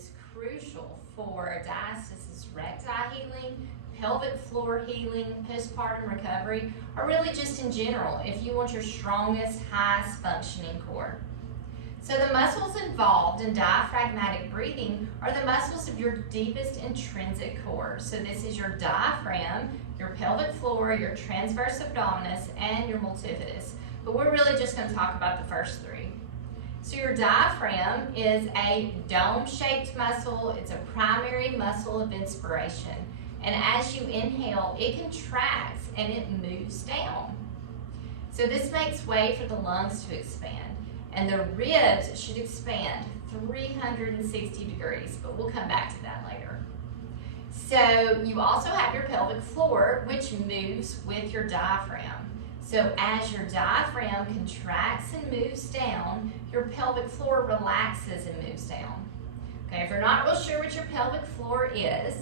is crucial for diastasis recti healing, pelvic floor healing, postpartum recovery, or really just in general if you want your strongest, highest functioning core. So the muscles involved in diaphragmatic breathing are the muscles of your deepest intrinsic core. So this is your diaphragm, your pelvic floor, your transverse abdominis, and your multifidus. But we're really just going to talk about the first three. So your diaphragm is a dome-shaped muscle. It's a primary muscle of inspiration. And as you inhale, it contracts and it moves down. So this makes way for the lungs to expand. And the ribs should expand 360 degrees, but we'll come back to that later. So you also have your pelvic floor, which moves with your diaphragm. So as your diaphragm contracts and moves down, your pelvic floor relaxes and moves down. Okay, if you're not real sure what your pelvic floor is,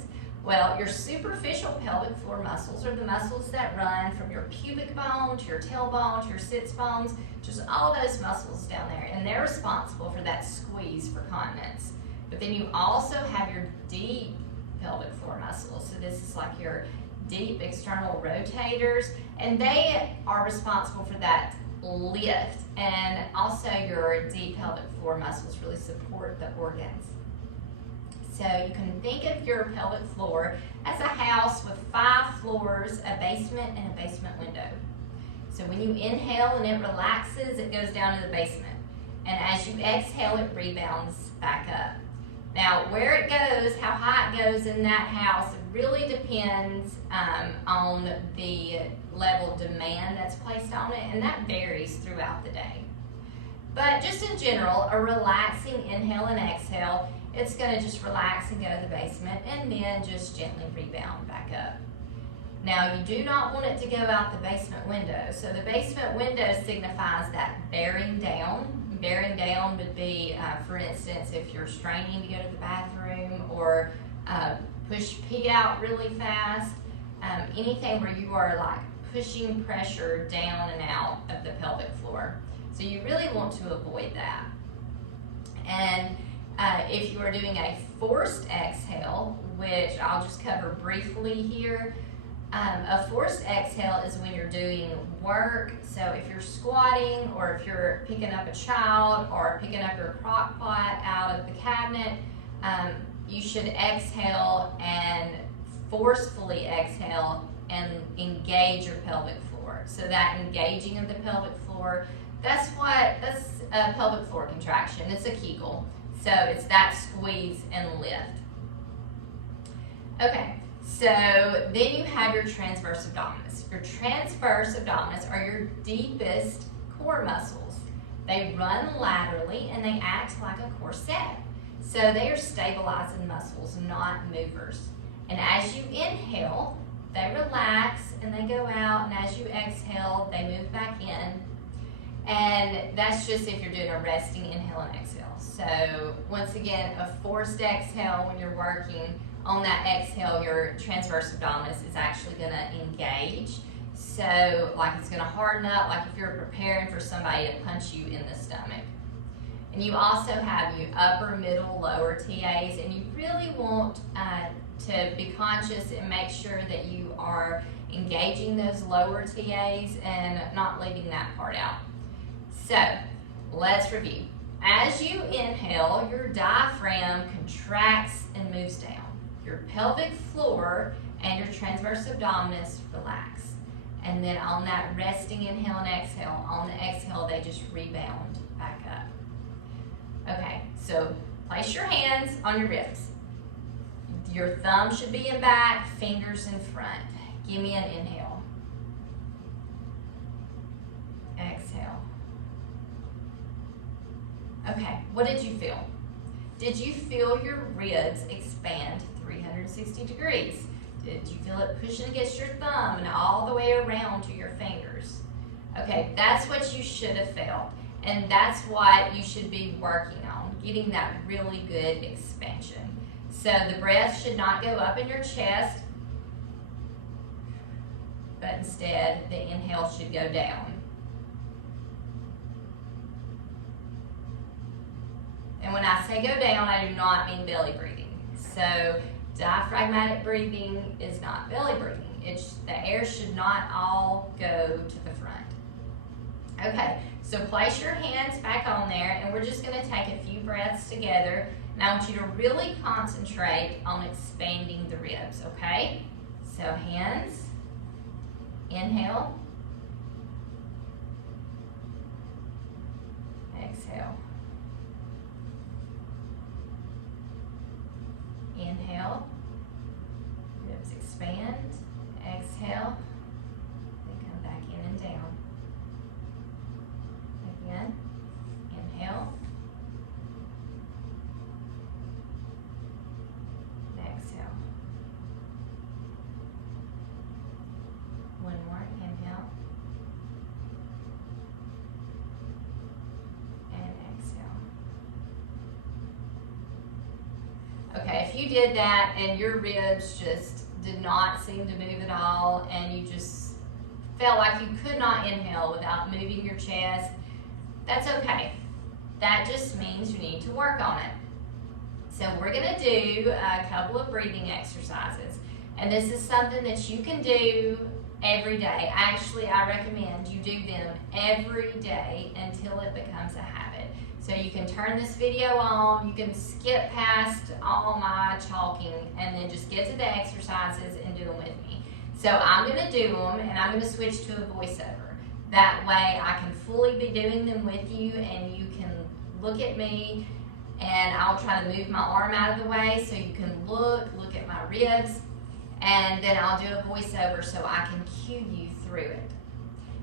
well, your superficial pelvic floor muscles are the muscles that run from your pubic bone to your tailbone to your sits bones, just all those muscles down there, and they're responsible for that squeeze for continence. But then you also have your deep pelvic floor muscles. So this is like your deep external rotators, and they are responsible for that lift, and also your deep pelvic floor muscles really support the organs. So you can think of your pelvic floor as a house with 5 floors, a basement, and a basement window. So when you inhale and it relaxes, it goes down to the basement. And as you exhale, it rebounds back up. Now, where it goes, how high it goes in that house, it really depends on the level of demand that's placed on it, and that varies throughout the day. But just in general, a relaxing inhale and exhale, it's going to just relax and go to the basement and then just gently rebound back up. Now, you do not want it to go out the basement window. So the basement window signifies that bearing down. Bearing down would be, for instance, if you're straining to go to the bathroom or push pee out really fast, anything where you are like pushing pressure down and out of the pelvic floor. So you really want to avoid that. And if you are doing a forced exhale, which I'll just cover briefly here, a forced exhale is when you're doing work. So if you're squatting, or if you're picking up a child, or picking up your crock pot out of the cabinet, you should exhale and forcefully exhale and engage your pelvic floor. So that engaging of the pelvic floor, that's a pelvic floor contraction. It's a Kegel. So it's that squeeze and lift. Okay, so then you have your transverse abdominis. Your transverse abdominis are your deepest core muscles. They run laterally and they act like a corset. So they are stabilizing muscles, not movers. And as you inhale, they relax and they go out, and as you exhale, they move back in. And that's just if you're doing a resting inhale and exhale. So once again, a forced exhale, when you're working on that exhale, your transverse abdominis is actually going to engage. So like it's going to harden up, like if you're preparing for somebody to punch you in the stomach. And you also have your upper, middle, lower TAs, and you really want to be conscious and make sure that you are engaging those lower TAs and not leaving that part out. So let's review. As you inhale, your diaphragm contracts and moves down. Your pelvic floor and your transverse abdominis relax. And then on that resting inhale and exhale, on the exhale, they just rebound back up. Okay, so place your hands on your ribs. Your thumb should be in back, fingers in front. Give me an inhale. Exhale. Okay, what did you feel? Did you feel your ribs expand 360 degrees? Did you feel it pushing against your thumb and all the way around to your fingers? Okay, that's what you should have felt. And that's what you should be working on, getting that really good expansion. So the breath should not go up in your chest, but instead the inhale should go down. And when I say go down, I do not mean belly breathing. So diaphragmatic breathing is not belly breathing. The air should not all go to the front. Okay, so place your hands back on there, and we're just going to take a few breaths together. And I want you to really concentrate on expanding the ribs, okay? So hands, inhale, exhale. Inhale, ribs expand, exhale, then come back in and down. Again, inhale, exhale. One more, inhale, and exhale. Okay, if you did that and your ribs just did not seem to move at all and you just felt like you could not inhale without moving your chest, that's okay. That just means you need to work on it. So we're gonna do a couple of breathing exercises. And this is something that you can do every day. Actually, I recommend you do them every day until it becomes a habit. So you can turn this video on, you can skip past all my talking and then just get to the exercises and do them with me. So I'm gonna do them and I'm gonna switch to a voiceover. That way I can fully be doing them with you and you can look at me and I'll try to move my arm out of the way so you can look at my ribs, and then I'll do a voiceover so I can cue you through it.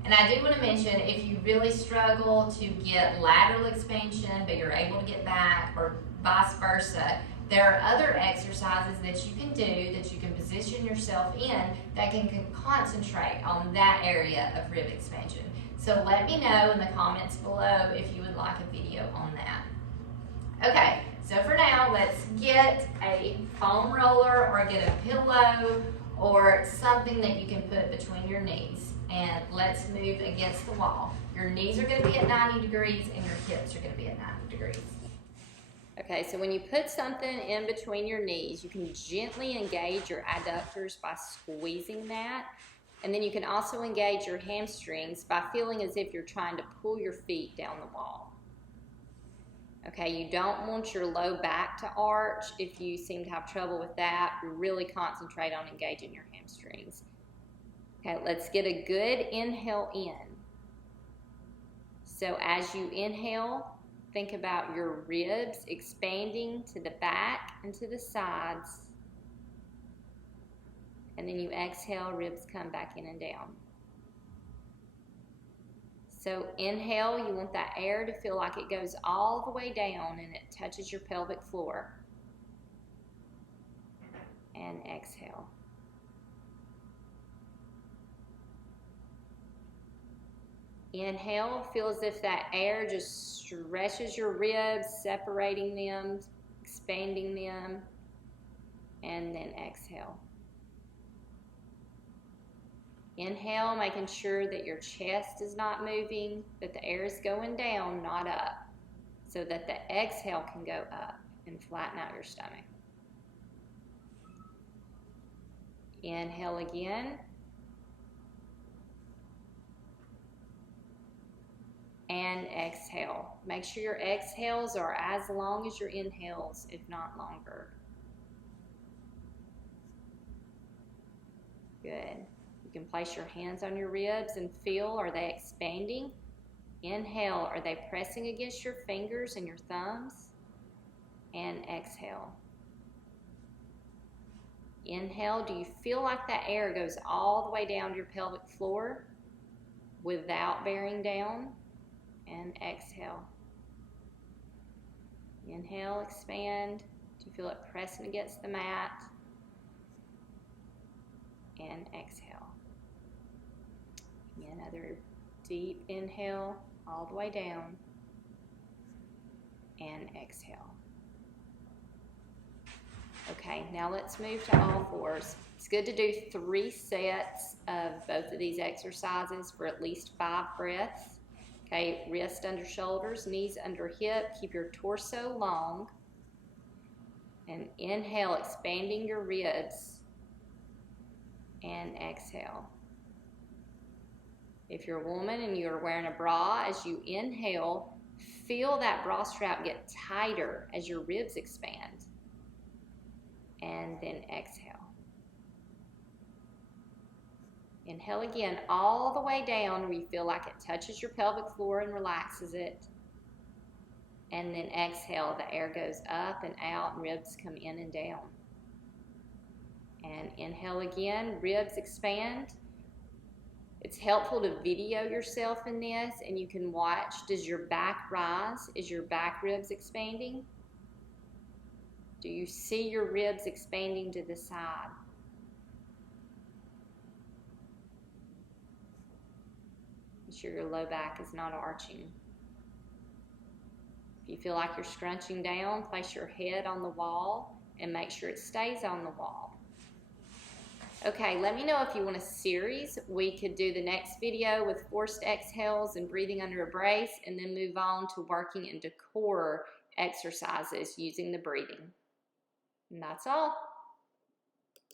And I do want to mention, if you really struggle to get lateral expansion but you're able to get back, or vice versa, there are other exercises that you can do that you can position yourself in that can concentrate on that area of rib expansion. So let me know in the comments below if you would like a video on that. Okay, so for now, let's get a foam roller or get a pillow or something that you can put between your knees. And let's move against the wall. Your knees are going to be at 90 degrees and your hips are going to be at 90 degrees. Okay, so when you put something in between your knees, you can gently engage your adductors by squeezing that. And then you can also engage your hamstrings by feeling as if you're trying to pull your feet down the wall. Okay, you don't want your low back to arch. If you seem to have trouble with that, really concentrate on engaging your hamstrings. Okay, let's get a good inhale in. So as you inhale, think about your ribs expanding to the back and to the sides. And then you exhale, ribs come back in and down. So inhale, you want that air to feel like it goes all the way down and it touches your pelvic floor. And exhale. Inhale, feel as if that air just stretches your ribs, separating them, expanding them, and then exhale. Inhale, making sure that your chest is not moving, that the air is going down, not up, so that the exhale can go up and flatten out your stomach. Inhale again. And exhale. Make sure your exhales are as long as your inhales, if not longer. Good. You can place your hands on your ribs and feel, are they expanding? Inhale, are they pressing against your fingers and your thumbs? And exhale. Inhale, do you feel like that air goes all the way down to your pelvic floor without bearing down? And exhale. Inhale, expand. Do you feel it pressing against the mat? And exhale. Another deep inhale all the way down. And exhale. Okay, now let's move to all fours. It's good to do 3 sets of both of these exercises for at least 5 breaths. Okay, wrist under shoulders, knees under hip. Keep your torso long. And inhale, expanding your ribs. And exhale. If you're a woman and you're wearing a bra, as you inhale, feel that bra strap get tighter as your ribs expand. And then exhale. Inhale again all the way down where you feel like it touches your pelvic floor and relaxes it. And then exhale, the air goes up and out and ribs come in and down. And inhale again, ribs expand. It's helpful to video yourself in this, and you can watch, does your back rise? Is your back ribs expanding? Do you see your ribs expanding to the side? Make sure your low back is not arching. If you feel like you're scrunching down, place your head on the wall and make sure it stays on the wall. Okay, let me know if you want a series. We could do the next video with forced exhales and breathing under a brace, and then move on to working into core exercises using the breathing. And that's all.